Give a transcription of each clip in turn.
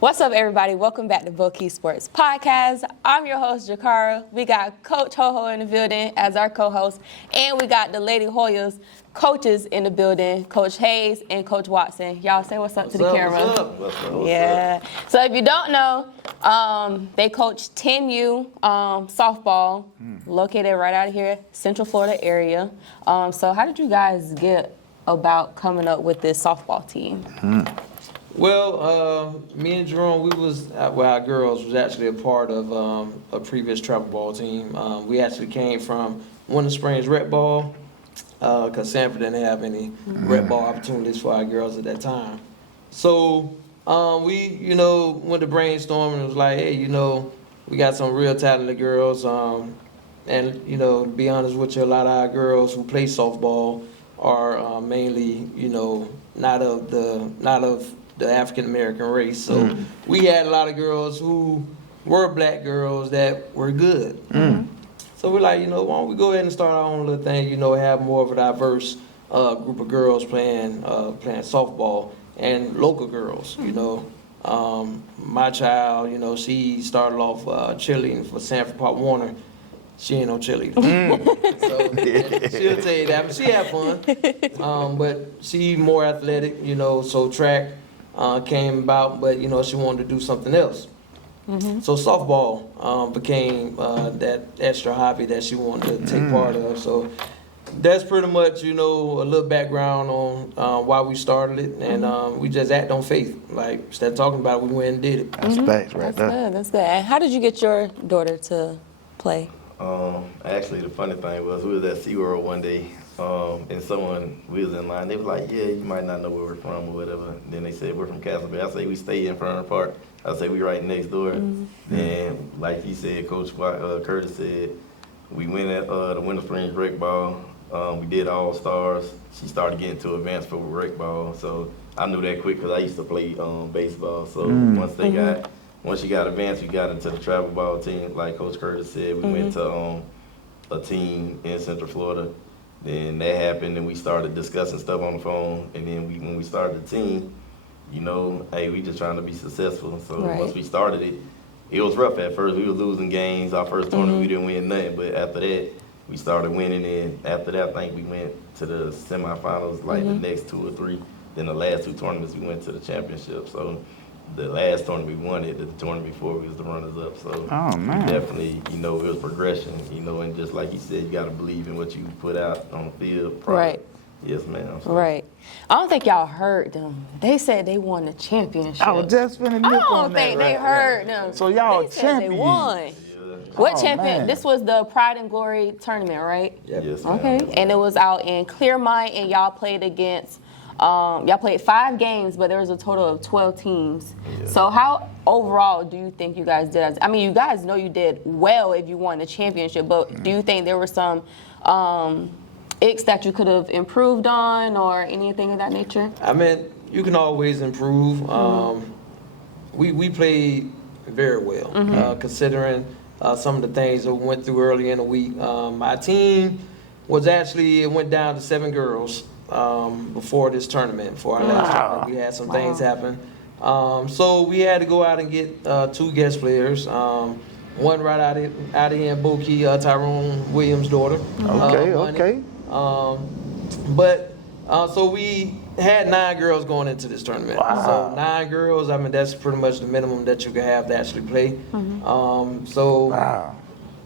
What's up, everybody? Welcome back to Bo-Key Sports Podcast. I'm your host, Jakara. We got Coach Ho-Ho in the building as our co-host, and we got the Lady Hoyas coaches in the building, Coach Hayes and Coach Watson. Y'all say what's up to the camera. What's up? Yeah. So if you don't know, they coach 10U softball, located right out of here, Central Florida area. So how did you guys get about coming up with this softball team? Well, me and Jerome, our girls was actually a part of a previous travel ball team. We actually came from Winter Springs rec ball, because Sanford didn't have any rec ball opportunities for our girls at that time. So we, went to brainstorm and was like, hey, we got some real talented girls. And, to be honest with you, a lot of our girls who play softball are mainly, not of the African American race. So we had a lot of girls who were black girls that were good. So we're like, why don't we go ahead and start our own little thing, have more of a diverse group of girls playing softball and local girls, My child, she started off cheerleading for Sanford Pop Warner. She ain't no cheerleader. So she'll tell you that. I mean, she had fun, but she more athletic, so track came about, but she wanted to do something else. So softball became that extra hobby that she wanted to take part of. So that's pretty much, a little background on why we started it, and we just act on faith. Like, instead of talking about it, we went and did it. That's facts right there. That's good. And how did you get your daughter to play? Actually, the funny thing was we was at SeaWorld one day, and we was in line. They was like, yeah, you might not know where we're from or whatever. Then they said, we're from Castle Bay. I say, we stay in Fern Park. I say, we right next door. And like he said, Coach Curtis said, we went at the Winter Springs rec ball. We did All-Stars. She started getting to advanced for rec ball. So I knew that quick because I used to play baseball. So once she got advanced, we got into the travel ball team. Like Coach Curtis said, we went to a team in Central Florida. Then that happened, and we started discussing stuff on the phone. And then when we started the team, hey, we just trying to be successful. So once we started it was rough at first. We were losing games. Our first tournament, we didn't win nothing. But after that, we started winning. And after that, I think we went to the semifinals, like the next 2 or 3. Then the last 2 tournaments, we went to the championship. So the last tournament we won it, the tournament before we was the runners-up. So definitely, it was progression, and just like you said, you got to believe in what you put out on the field. Right. Yes, ma'am. So. Right. I don't think y'all heard them. They said they won the championship. I was just finna nip I don't on that, think they heard them. So y'all they said champions. They won. Yeah. What champion? Man. This was the Pride and Glory tournament, right? Yep. Yes, ma'am. Okay. And it was out in Clearmont, and y'all played against. Y'all played 5 games, but there was a total of 12 teams. Yeah. So how overall do you think you guys did? I mean, you guys know you did well if you won the championship, but do you think there were some icks that you could have improved on or anything of that nature? I mean, you can always improve. We played very well, considering some of the things that we went through early in the week. My team it went down to 7 girls. Before this tournament, before our last tournament, we had some things happen. So we had to go out and get 2 guest players. One right out of here in Bo-Key, Tyrone Williams' daughter. Okay. So we had 9 girls going into this tournament. Wow. So 9 girls, I mean, that's pretty much the minimum that you can have to actually play.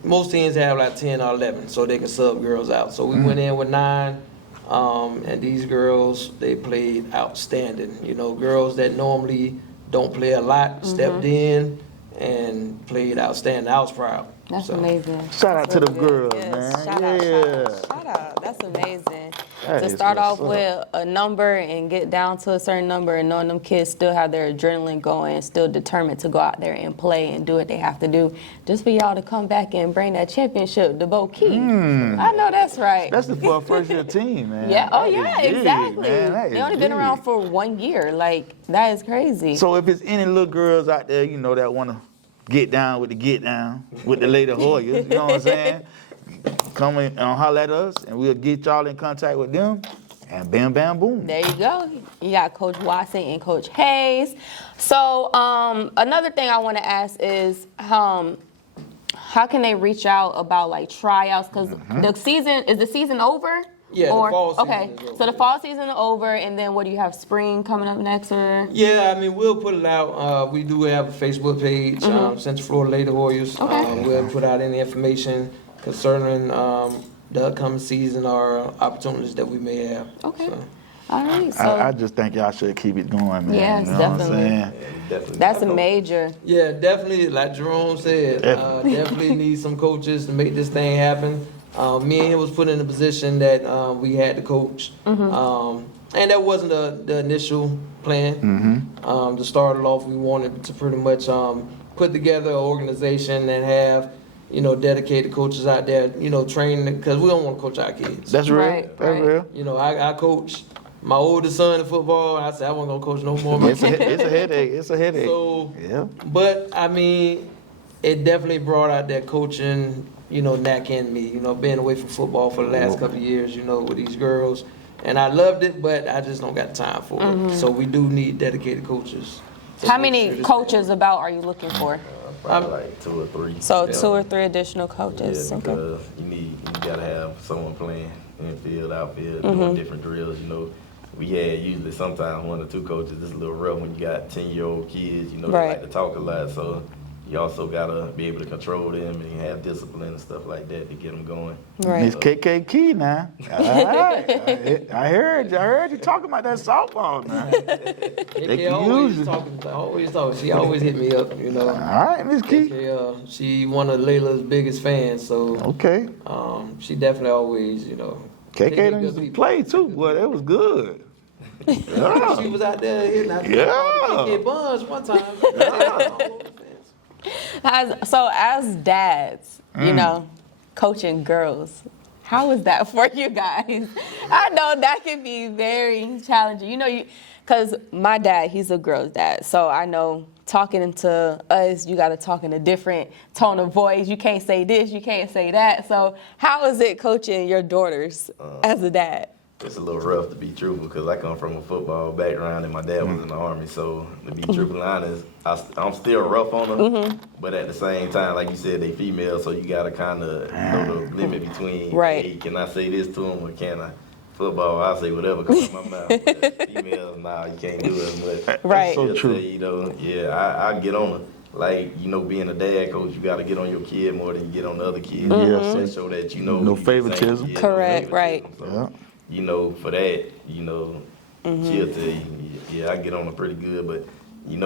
Most teams have like 10 or 11, so they can sub girls out. So we went in with 9. And these girls, they played outstanding. Girls that normally don't play a lot stepped in and played outstanding. I was proud. That's amazing. Shout out to the girls, Yes. man. Shout out. That's amazing. That To is start what's off with a number and get down to a certain number and knowing them kids still have their adrenaline going, still determined to go out there and play and do what they have to do. Just for y'all to come back and bring that championship to Bo-Key. I know that's right. That's for a first-year team, man. Yeah. Oh, That yeah, is big, exactly. man. That They is only been big. around for 1 year. Like, that is crazy. So if it's any little girls out there, that want to get down with the Lady Hoyas, you know what I'm saying? Come and holler at us, and we'll get y'all in contact with them. And bam, bam, boom. There you go. You got Coach Watson and Coach Hayes. So another thing I want to ask is how can they reach out about like tryouts? Because the season over? Yeah, the fall season okay. is over. So the fall season is over, and then what do you have? Spring coming up next, or? Yeah, I mean, we'll put it out. We do have a Facebook page, Central Florida Lady Hoyas. Okay. We'll put out any information concerning the upcoming season or opportunities that we may have. Okay. So. All right. So I just think y'all should keep it going, man. Yes, you know definitely. What I'm saying? Definitely. that's a major. Yeah, definitely, like Jerome said, definitely need some coaches to make this thing happen. Me and him was put in a position that we had to coach. And that wasn't the initial plan. To start it off, we wanted to pretty much put together an organization and have, dedicated coaches out there, training, because we don't want to coach our kids. That's real. Right, That's right. real. I coach my oldest son in football. I said I wasn't going to coach no more of my It's a headache. It's a headache. So, yeah. but I mean, it definitely brought out that coaching, knack in me. Being away from football for the last couple of years, with these girls, and I loved it, but I just don't got time for it. So we do need dedicated coaches. to How make many sure this coaches about are you looking for? Probably like 2 or 3. So Yeah. 2 or 3 additional coaches. Yeah, Okay. because you gotta have someone playing infield, outfield, doing different drills. We had usually sometimes 1 or 2 coaches. It's a little rough when you got 10-year-old kids. They Right. like to talk a lot, so you also gotta be able to control them and have discipline and stuff like that to get them going. Right. Miss KK Key now. All right. I heard you talking about that softball now. They can always use it. talking. She always hit me up. All right, Miss Key. She one of Layla's biggest fans, so Okay. she definitely always, KK good done people. play too. Boy, that was good. Yeah. She was out there hitting out Yeah. KK Buns one time. As dads, coaching girls, how is that for you guys? I know that can be very challenging. Because my dad, he's a girl's dad, so I know talking to us, you got to talk in a different tone of voice. You can't say this, you can't say that. So how is it coaching your daughters as a dad? It's a little rough to be truthful because I come from a football background and my dad was in the Army. So to be truthful honest, I'm still rough on them. But at the same time, like you said, they female, so you got to kind of know the limit between, Right. hey, can I say this to them or can I? Football, I say whatever comes in my mouth. But females, nah, you can't do it. But Right. So she'll true. say, I get on her. Like, being a dad coach, you got to get on your kid more than you get on the other kids. Yes, To sir. show that No you the same favoritism. kid, no Correct, right. favoritism. So, for that, she'll tell you, yeah, I get on her pretty good, but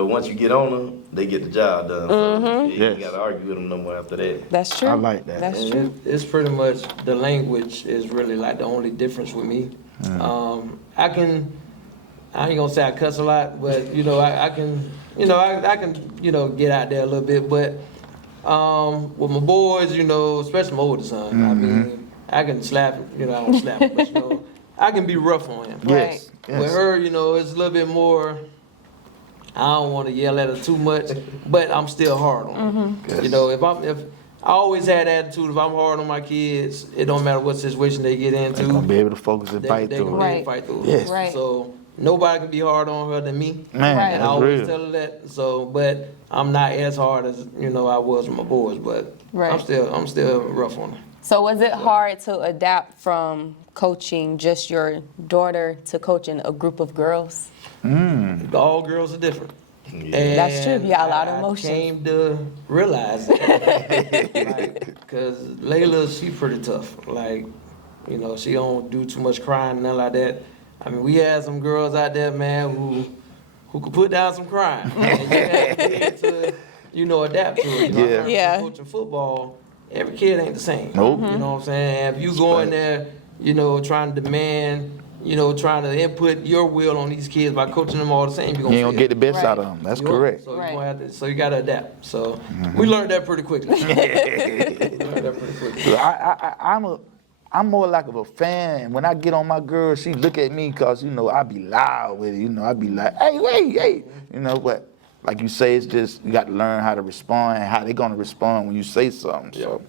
once you get on her, they get the job done. So you Yes. got to argue with them no more after that. That's true. I like that. That's And true. it's pretty much the language is really like the only difference with me. I ain't gonna say I cuss a lot, but I can get out there a little bit. But with my boys, especially my oldest son, I mean, I can slap him. I don't slap him, but I can be rough on him. Yes. With her, it's a little bit more. I don't want to yell at her too much, but I'm still hard on her. If I always had attitude, if I'm hard on my kids, it don't matter what situation they get into. They're gonna be able to focus and They fight gonna through be it. able Right. to fight through it. Yes. Right. So nobody can be hard on her than me. Man, Right. And I that's always real. tell her that. So, but I'm not as hard as I was with my boys. But Right. I'm still rough on her. So was it hard to adapt from coaching just your daughter to coaching a group of girls? All girls are different. Yeah. That's true. You got a lot of I emotions. came to realize that. Because Layla, she pretty tough. Like, she don't do too much crying, nothing like that. I mean, we had some girls out there, man, who could put down some crying. And you have to be able to, adapt to it. Yeah. Yeah. Coaching football, every kid ain't the same. Nope. You know what I'm saying? If you go in there, trying to demand, trying to input your will on these kids by coaching them all the same, you're You ain't gonna get the best Right. out of them. That's you are. correct. So, Right. you gonna have to, so you gotta adapt. So we learned that pretty quickly. We learned that pretty quickly. So I'm more like of a fan. When I get on my girl, she look at me because, I be loud with it. I be like, hey, wait, hey. But like you say, it's just, you got to learn how to respond and how they going to respond when you say something. So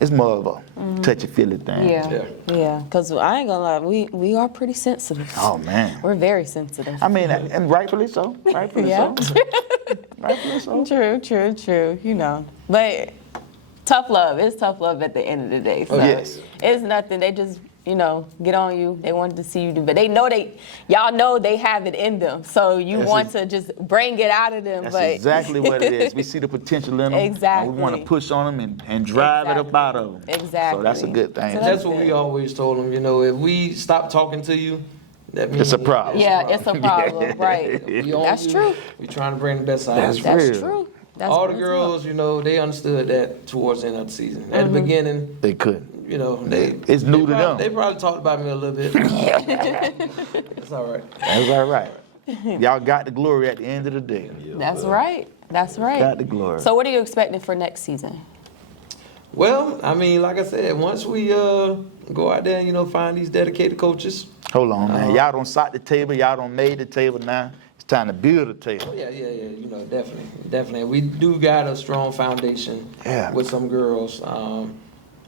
It's more of a touchy-feely thing. Yeah. Because I ain't gonna lie, we are pretty sensitive. Oh, man. We're very sensitive. I mean, and rightfully so. Rightfully Yeah. so. Rightfully so. True. You know, but tough love. It's tough love at the end of the day. So Yes. it's nothing. They just, get on you. They want to see you do, but y'all know they have it in them. So you want to just bring it out of them. That's but exactly what it is. We see the potential in them. Exactly. And we want to push on them and drive it up out of them. Exactly. So that's a good thing. So That's what we always told them. If we stop talking to you, that means It's a problem. Yeah, it's a problem, right? We on That's you. true. We trying to bring the best out of That's you. That's real. true. That's All the real girls, they understood that towards the end of the season. At Mm-hmm. the beginning, They couldn't. It's new to them. They probably talked about me a little bit. It's all right. That's all right. Y'all got the glory at the end of the day. That's right. That's right. Got the glory. So what are you expecting for next season? Well, I mean, like I said, once we go out there and, find these dedicated coaches. Hold on, man. Y'all done sat the table. Y'all done made the table now. It's time to build a table. Yeah. Definitely. We do got a strong foundation with some girls.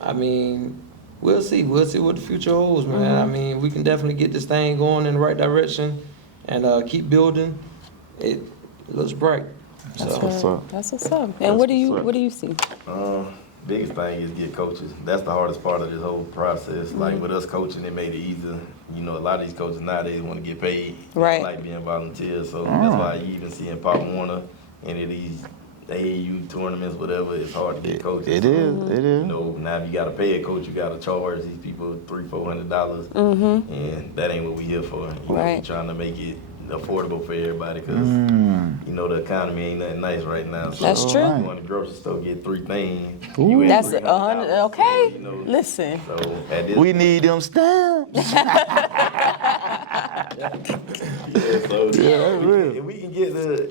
I mean, we'll see. We'll see what the future holds, man. I mean, we can definitely get this thing going in the right direction and keep building. It looks bright. That's what's up. That's what's up. And what do you see? Biggest thing is get coaches. That's the hardest part of this whole process. Like with us coaching, it made it easier. A lot of these coaches nowadays want to get paid. Right. They like being volunteers. So that's why you even see in Pop Warner, any of these AAU tournaments, whatever, it's hard to get coaches. It is. It is. Now if you got to pay a coach, you got to charge these people $300-$400, and that ain't what we here for. Right. We trying to make it affordable for everybody because the economy ain't nothing nice right now. So That's true. You go in the grocery store, get 3 things. That's $100. okay. So, Listen. So at this We need them stamps.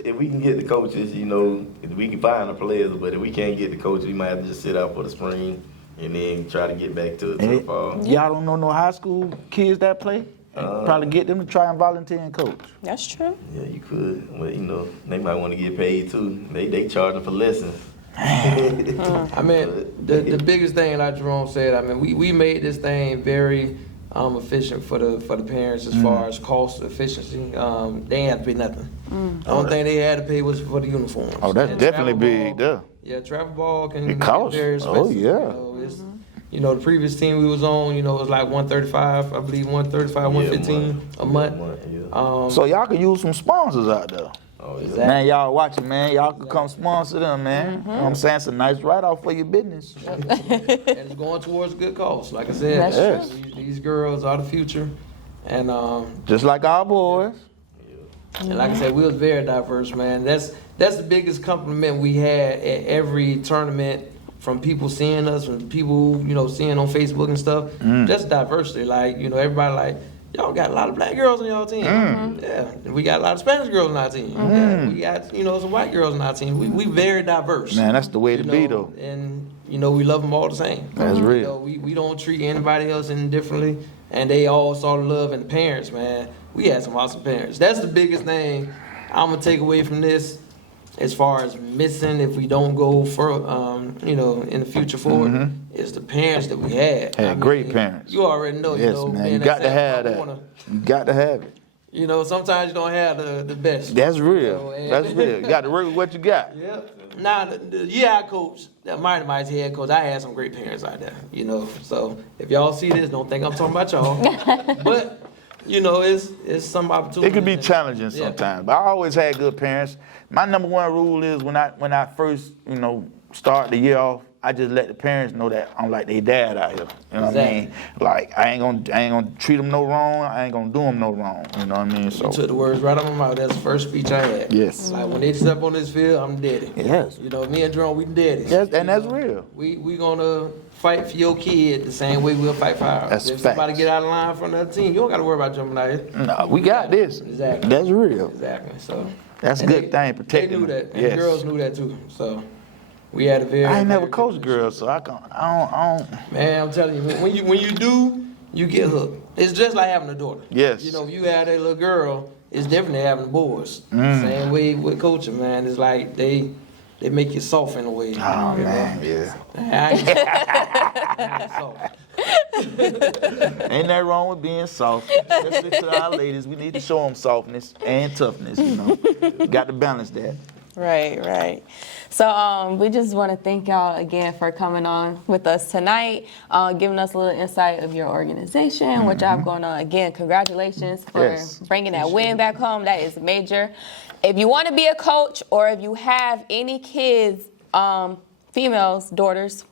if we can get the coaches, if we can find the players, but if we can't get the coaches, we might have to just sit out for the spring and then try to get back to the fall. Y'all don't know no high school kids that play? Probably get them to try and volunteer and coach. That's true. Yeah, you could. Well, they might want to get paid too. They charging for lessons. I mean, the biggest thing, like Jerome said, I mean, we made this thing very efficient for the parents as far as cost efficiency. They ain't have to pay nothing. The only thing they had to pay was for the uniforms. Oh, that's And definitely travel big ball- there. Yeah, travel ball can It get costs. very expensive. Oh, yeah. It's, the previous team we was on, it was like 135, I believe 135, 115 a month. So y'all could use some sponsors out there. Oh, yeah. Exactly. Man, y'all watching, man. Y'all could come sponsor them, man. You know what I'm saying? It's a nice write-off for your business. And it's going towards a good cause. Like I said, That's these girls are the future. And Just like our boys. and like I said, we was very diverse, man. That's the biggest compliment we had at every tournament, from people seeing us, from people seeing on Facebook and stuff. That's diversity. Like everybody like, y'all got a lot of black girls on y'all team. Yeah, we got a lot of Spanish girls on our team. Yeah, we got some white girls on our team. We very diverse. Man, that's the way to be, though. And we love them all the same. That's real. We don't treat anybody else indifferently, and they all saw the love in the parents, man. We had some awesome parents. That's the biggest thing I'm gonna take away from this, as far as missing if we don't go for in the future forward, is the parents that we had. Had great parents. You already know. Yes, man. You got to have that. You got to have it. Sometimes you don't have the best. That's real. and- That's real. You got to work with what you got. Yep. Now the year I coached, that Mighty Mighty's head coach, I had some great parents out there. So if y'all see this, don't think I'm talking about y'all. But it's some opportunity. It could be challenging sometimes, but I always had good parents. My number one rule is when I first start the year off, I just let the parents know that I'm like their dad out here. You know what I mean? Like I ain't gonna treat them no wrong. I ain't gonna do them no wrong. You know what I mean? So You took the words right out of my mouth. That's the first speech I had. Yes. Like when they step on this field, I'm daddy. Yes. Me and Jerome, we daddy. Yes, and that's real. We gonna fight for your kid the same way we'll fight for ours. That's if somebody facts. get out of line from the other team, you don't gotta worry about jumping out here. No, we got this. Exactly. That's real. Exactly. So That's a and good thing. Protecting They knew them. that, and Yes. the girls knew that too. So we had a very. I ain't never very coached good girls, so I don't. Man, I'm telling you, when you do, you get hooked. It's just like having a daughter. Yes. If you have that little girl, it's different than having boys. Same way with coaching, man. It's like they they make you soft in a way. Oh, you man, know? yeah. I ain't soft. Ain't nothing wrong with being soft. Especially to our ladies. We need to show them softness and toughness, you know. Got to balance that. Right. So we just want to thank y'all again for coming on with us tonight, giving us a little insight of your organization, what y'all have going on. Again, congratulations for bringing that win back home. That is major. If you want to be a coach or if you have any kids, females, daughters,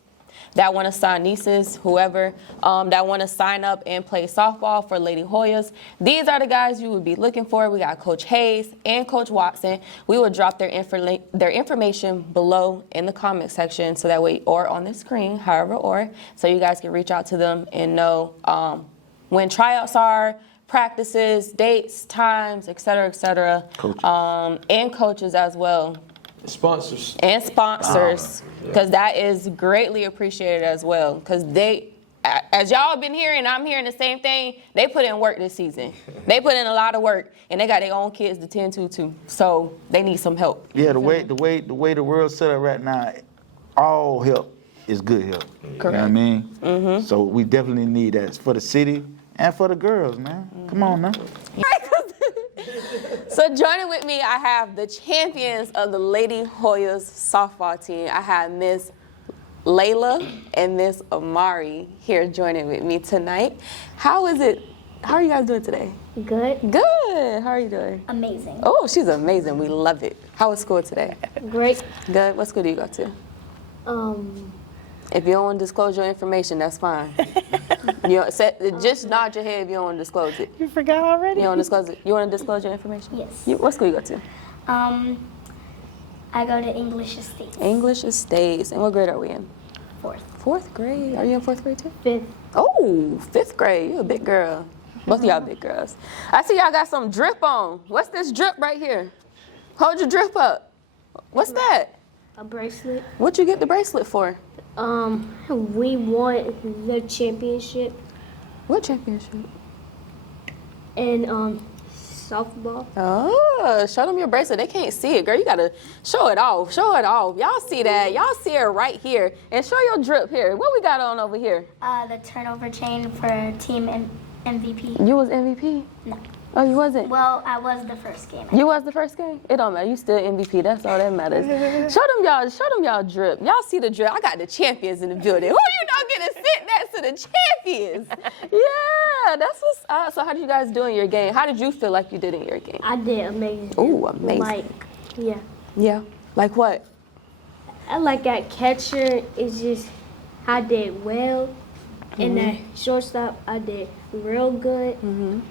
that want to sign, nieces, whoever, that want to sign up and play softball for Lady Hoyas. These are the guys you would be looking for. We got Coach Hayes and Coach Watson. We will drop their information below in the comment section so that way, or on the screen, so you guys can reach out to them and know when tryouts are, practices, dates, times, et cetera, and coaches as well. Sponsors. And sponsors, because that is greatly appreciated as well. Because they, as y'all have been hearing, I'm hearing the same thing. They put in work this season. They put in a lot of work, and they got their own kids to tend to too. So they need some help. Yeah, the way the world's set up right now, all help is good help. Correct. You know what I mean? So we definitely need that. It's for the city and for the girls, man. Come on now. So joining with me, I have the champions of the Lady Hoyas softball team. I have Miss Layla and Miss Amari here joining with me tonight. How are you guys doing today? Good. Good. How are you doing? Amazing. Oh, she's amazing. We love it. How was school today? Great. Good. What school do you go to? If you don't want to disclose your information, that's fine. Just nod your head if you don't want to disclose it. You forgot already? You don't want to disclose it? You want to disclose your information? Yes. What school you go to? I go to English Estates. English Estates. And what grade are we in? Fourth. Fourth grade. Are you in fourth grade too? Fifth. Oh, fifth grade. You're a big girl. Both of y'all big girls. I see y'all got some drip on. What's this drip right here? Hold your drip up. What's that? A bracelet. What'd you get the bracelet for? We won the championship What championship? in softball. Oh, show them your bracelet. They can't see it, girl. You gotta show it off. Show it off. Y'all see that? Y'all see it right here. And show your drip here. What we got on over here? The turnover chain for team MVP. You was MVP? No. Oh, you wasn't? Well, I was the first game. You was the first game? It don't matter. You still MVP. That's all that matters. Show them y'all drip. Y'all see the drip. I got the champions in the building. Who you know getting sit next to the champions? Yeah, that's what's so how did you guys do in your game? How did you feel like you did in your game? I did amazing. Ooh, amazing. Like, yeah. Yeah. Like what? I like at catcher, it's just I did well. And at shortstop, I did real good. And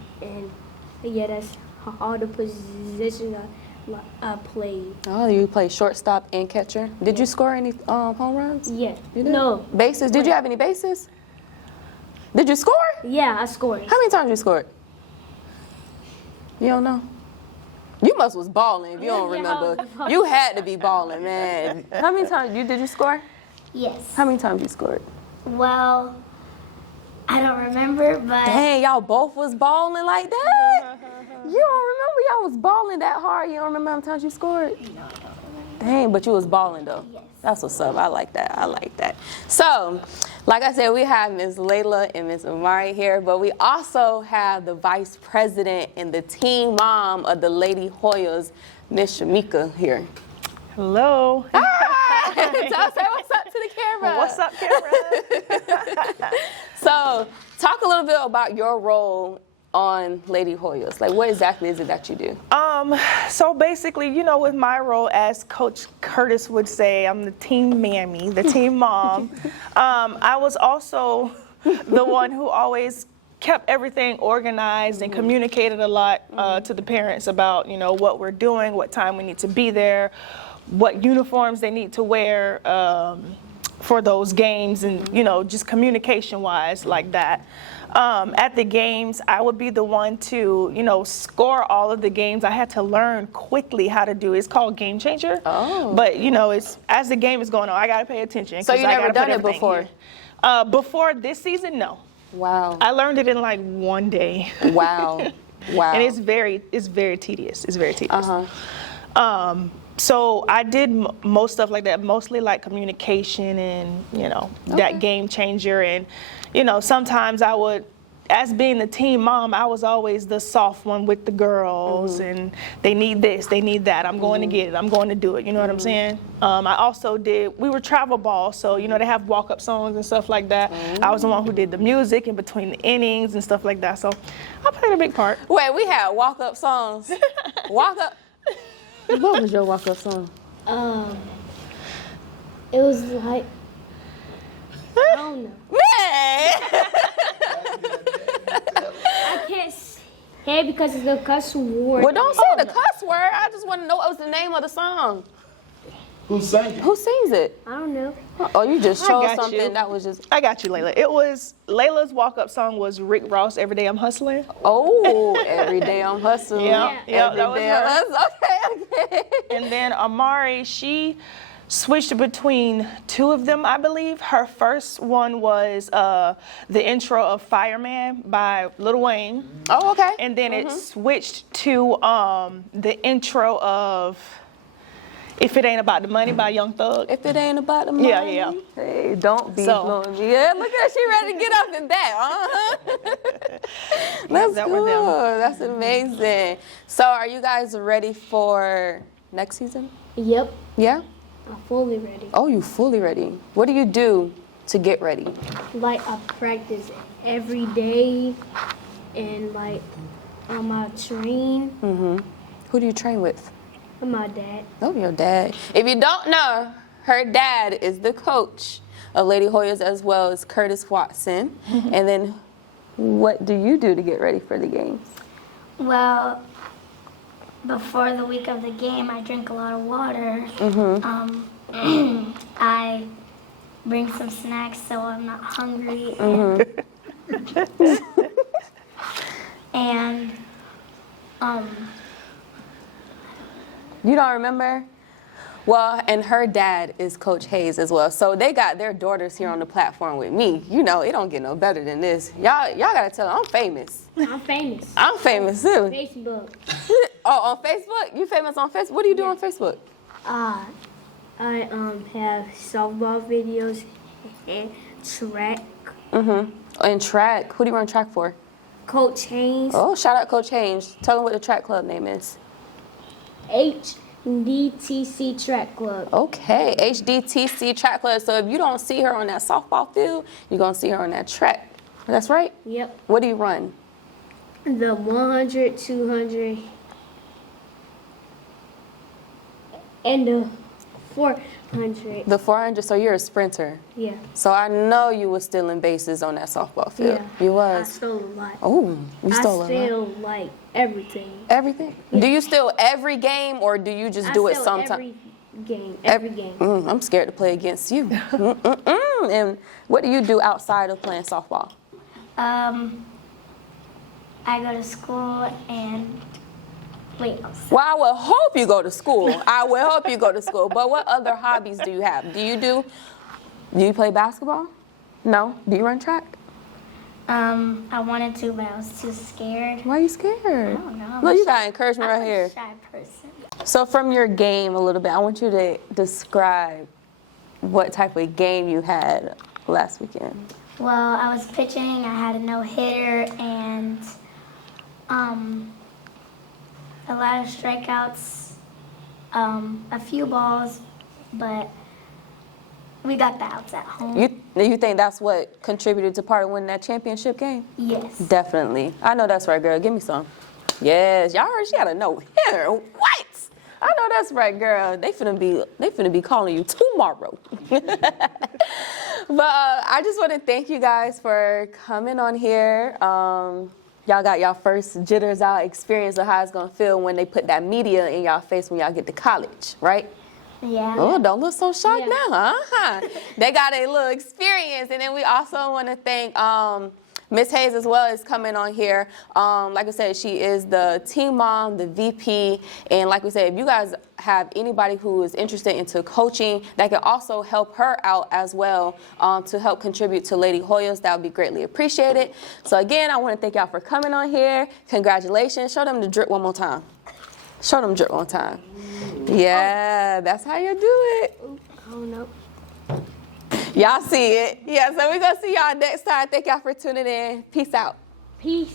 yeah, that's all the positions I played. Oh, you played shortstop and catcher. Did you score any home runs? Yeah. You did? No. Bases? Did you have any bases? Did you score? Yeah, I scored. How many times you scored? You don't know? You must was balling if you don't Yeah, I remember. was balling. You had to be balling, man. How many times did you score? Yes. How many times you scored? Well, I don't remember, but Dang, y'all both was balling like that? You don't remember y'all was balling that hard? You don't remember how many times you scored? no, I don't remember. Dang, but you was balling though. Yes. That's what's up. I like that. So, like I said, we have Ms. Layla and Ms. Amari here, but we also have the vice president and the team mom of the Lady Hoyas, Ms. Shamika here. Hello. Hi! Tell us what's up to the camera. What's up, camera? So, talk a little bit about your role on Lady Hoyas. Like, what exactly is it that you do? So basically, you know, with my role, as Coach Curtis would say, I'm the team mammy, the team mom. I was also the one who always kept everything organized and communicated a lot to the parents about, you know, what we're doing, what time we need to be there, what uniforms they need to wear for those games, and, you know, just communication-wise like that. At the games, I would be the one to, you know, score all of the games. I had to learn quickly how to do it. It's called Game Changer. Oh. But, you know, it's as the game is going on, I got to pay attention. So 'cause you I never gotta done put it everything before? here. Before this season, no. Wow. I learned it in like one day. Wow. Wow. And it's very tedious. It's very tedious. So I did most stuff like that, mostly like communication and, that game changer. And, sometimes I would, as being the team mom, I was always the soft one with the girls, and they need this, they need that. I'm going to get it, I'm going to do it, you know what I'm saying? I also we were travel ball, so, they have walk-up songs and stuff like that. I was the one who did the music in between the innings and stuff like that, so I played a big part. Wait, we had walk-up songs. Walk-up. What was your walk-up song? It was like, I don't know. Man! I can't say it because it's the cuss word. Well, don't say the cuss word. I just want to know what was the name of the song. Who sang it? Who sings it? I don't know. Oh, you just I chose got something you. that was just. I got you, Layla. Layla's walk-up song was Rick Ross, Every Day I'm Hustling. Oh, every day I'm hustling. Yeah, that was Every day her. okay. And then Amari, she switched between two of them, I believe. Her first one was the intro of Fireman by Lil Wayne. Oh, okay. And then it switched to the intro of If It Ain't About the Money by Young Thug. If it ain't about the money. Yeah. Hey, don't be So- blowing me. Yeah, look at her. She ready to get up and back. That's that were them. good. That's amazing. So, are you guys ready for next season? Yep, Yeah? I'm fully ready. Oh, you fully ready. What do you do to get ready? Like, I practice every day, and like, I train Who do you train with? with my dad. Oh, your dad. If you don't know, her dad is the coach of Lady Hoyas as well as Curtis Watson. And then what do you do to get ready for the games? Well, before the week of the game, I drink a lot of water. I bring some snacks so I'm not hungry. And You don't remember? Well, and her dad is Coach Hayes as well. So they got their daughters here on the platform with me. You know, it don't get no better than this. Y'all gotta tell them I'm famous. I'm famous. I'm famous too. Facebook. Oh, on Facebook? You famous on Facebook? What do you do on Facebook? I have softball videos and track. And track. Who do you run track for? Coach Haynes. Oh, shout out Coach Hayes. Tell them what the track club name is. HDTC Track Club. Okay, HDTC track club. So if you don't see her on that softball field, you're gonna see her on that track. That's right? Yep. What do you run? The 100, 200, and the 400. The 400, so you're a sprinter. Yeah. So I know you was stealing bases on that softball field. Yeah. You I was. stole a lot. Oh, you stole I a lot. steal like everything. Everything? Do you steal every game or do you just do I it steal sometimes? every game. Every game. I'm scared to play against you. And what do you do outside of playing softball? I go to school and wait. Well, I will hope you go to school. I will hope you go to school. But what other hobbies do you have? Do you play basketball? No? Do you run track? I wanted to, but I was too scared. Why are you scared? I don't know. Look, you got encouragement right I'm here. a shy person. So from your game a little bit, I want you to describe what type of game you had last weekend. Well, I was pitching. I had a no-hitter and a lot of strikeouts, a few balls, but we got the outs at home. You think that's what contributed to part of winning that championship game? Yes. Definitely. I know that's right, girl. Give me some. Yes, y'all heard she had a no-hitter. What? I know that's right, girl. They finna be calling you tomorrow. But I just want to thank you guys for coming on here. Y'all got y'all first jitters out experience of how it's gonna feel when they put that media in y'all face when y'all get to college, right? Yeah. Oh, don't look so shocked Yeah. now, huh? They got a little experience. And then we also want to thank Miss Hayes as well is coming on here. Like I said, she is the team mom, the VP. And like we said, if you guys have anybody who is interested into coaching that can also help her out as well to help contribute to Lady Hoyas, that would be greatly appreciated. So again, I want to thank y'all for coming on here. Congratulations. Show them the drip one more time. Show them drip one time. Yeah, that's how you do it. I don't know. Y'all see it. Yeah, so we're going to see y'all next time. Thank y'all for tuning in. Peace out. Peace.